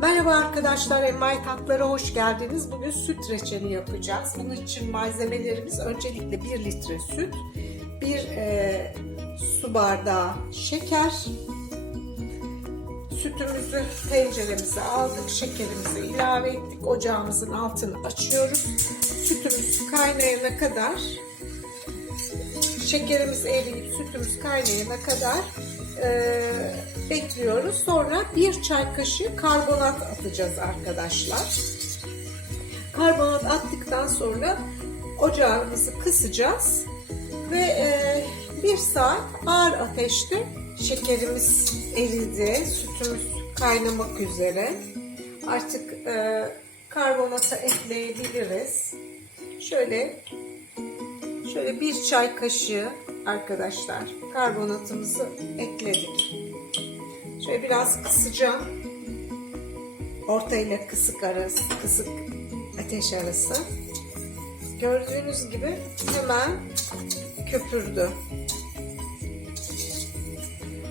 Merhaba arkadaşlar, Envai Tatlılara hoş geldiniz. Bugün süt reçeli yapacağız. Bunun için malzemelerimiz öncelikle 1 litre süt, 1 e, su bardağı şeker, sütümüzü tenceremize aldık, şekerimizi ilave ettik, ocağımızın altını açıyoruz. Sütümüz kaynayana kadar, şekerimiz eriyip sütümüz kaynayana kadar e, bekliyoruz. Sonra bir çay kaşığı karbonat atacağız arkadaşlar. Karbonat attıktan sonra ocağımızı kısacağız ve e, bir saat ağır ateşte şekerimiz eridi, sütümüz kaynamak üzere. Artık e, karbonata ekleyebiliriz. Şöyle şöyle bir çay kaşığı arkadaşlar karbonatımızı ekledik. Şöyle biraz kısacağım. Orta ile kısık arası, kısık ateş arası. Gördüğünüz gibi hemen köpürdü.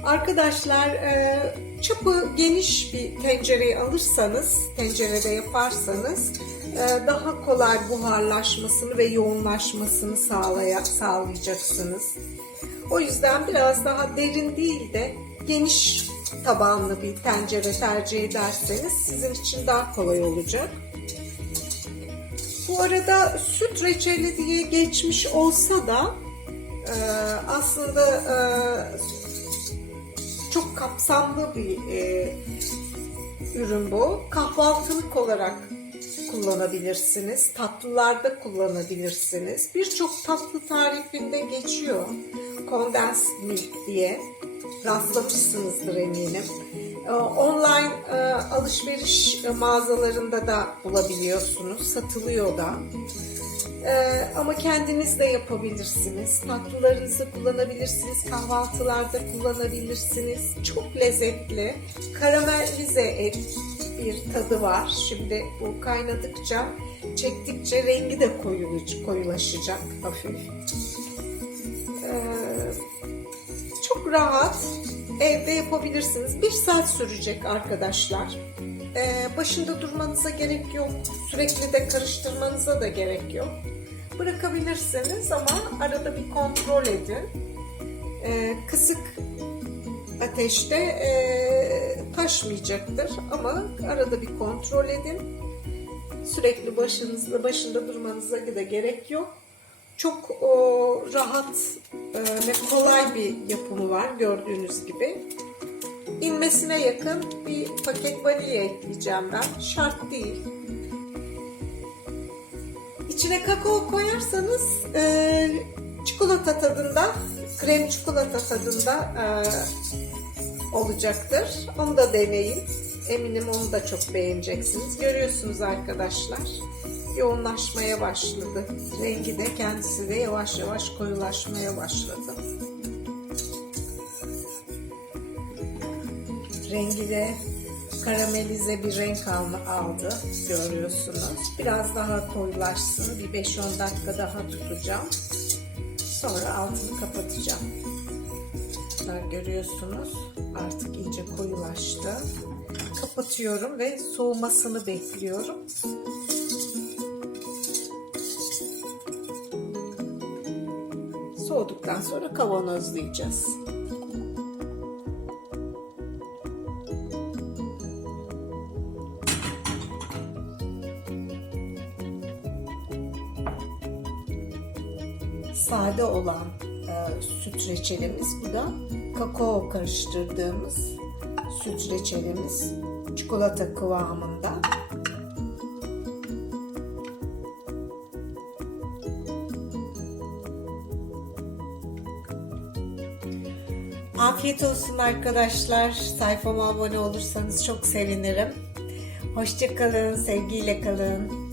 Arkadaşlar e, çapı geniş bir tencereyi alırsanız, tencerede yaparsanız daha kolay buharlaşmasını ve yoğunlaşmasını sağlaya, sağlayacaksınız. O yüzden biraz daha derin değil de geniş tabanlı bir tencere tercih ederseniz sizin için daha kolay olacak. Bu arada süt reçeli diye geçmiş olsa da e, aslında e, çok kapsamlı bir e, ürün bu. Kahvaltılık olarak kullanabilirsiniz. Tatlılarda kullanabilirsiniz. Birçok tatlı tarifinde geçiyor. Condensed milk diye. Rastlamışsınızdır eminim. Ee, Online e, alışveriş mağazalarında da bulabiliyorsunuz. Satılıyor da. Ee, ama kendiniz de yapabilirsiniz. Tatlılarınızı kullanabilirsiniz. Kahvaltılarda kullanabilirsiniz. Çok lezzetli. Karamelize et bir tadı var. Şimdi bu kaynadıkça, çektikçe rengi de koyuluş, koyulaşacak hafif. Ee, çok rahat evde yapabilirsiniz. Bir saat sürecek arkadaşlar. Ee, başında durmanıza gerek yok. Sürekli de karıştırmanıza da gerek yok. Bırakabilirsiniz ama arada bir kontrol edin. Ee, kısık ateşte e, taşmayacaktır ama arada bir kontrol edin. Sürekli başınızda başında durmanıza da gerek yok. Çok o, rahat e, ve kolay bir yapımı var gördüğünüz gibi. İnmesine yakın bir paket vanilya ekleyeceğim ben. Şart değil. İçine kakao koyarsanız e, çikolata tadında, krem çikolata tadında e, olacaktır. Onu da deneyin. Eminim onu da çok beğeneceksiniz. Görüyorsunuz arkadaşlar. Yoğunlaşmaya başladı. Rengi de kendisi de yavaş yavaş koyulaşmaya başladı. Rengi de karamelize bir renk aldı görüyorsunuz. Biraz daha koyulaşsın. Bir 5-10 dakika daha tutacağım. Sonra altını kapatacağım. Görüyorsunuz artık iyice koyulaştı. Kapatıyorum ve soğumasını bekliyorum. Soğuduktan sonra kavanozlayacağız. Sade olan süt reçelimiz bu da kakao karıştırdığımız süt reçelimiz çikolata kıvamında. Afiyet olsun arkadaşlar. Sayfama abone olursanız çok sevinirim. Hoşçakalın, sevgiyle kalın.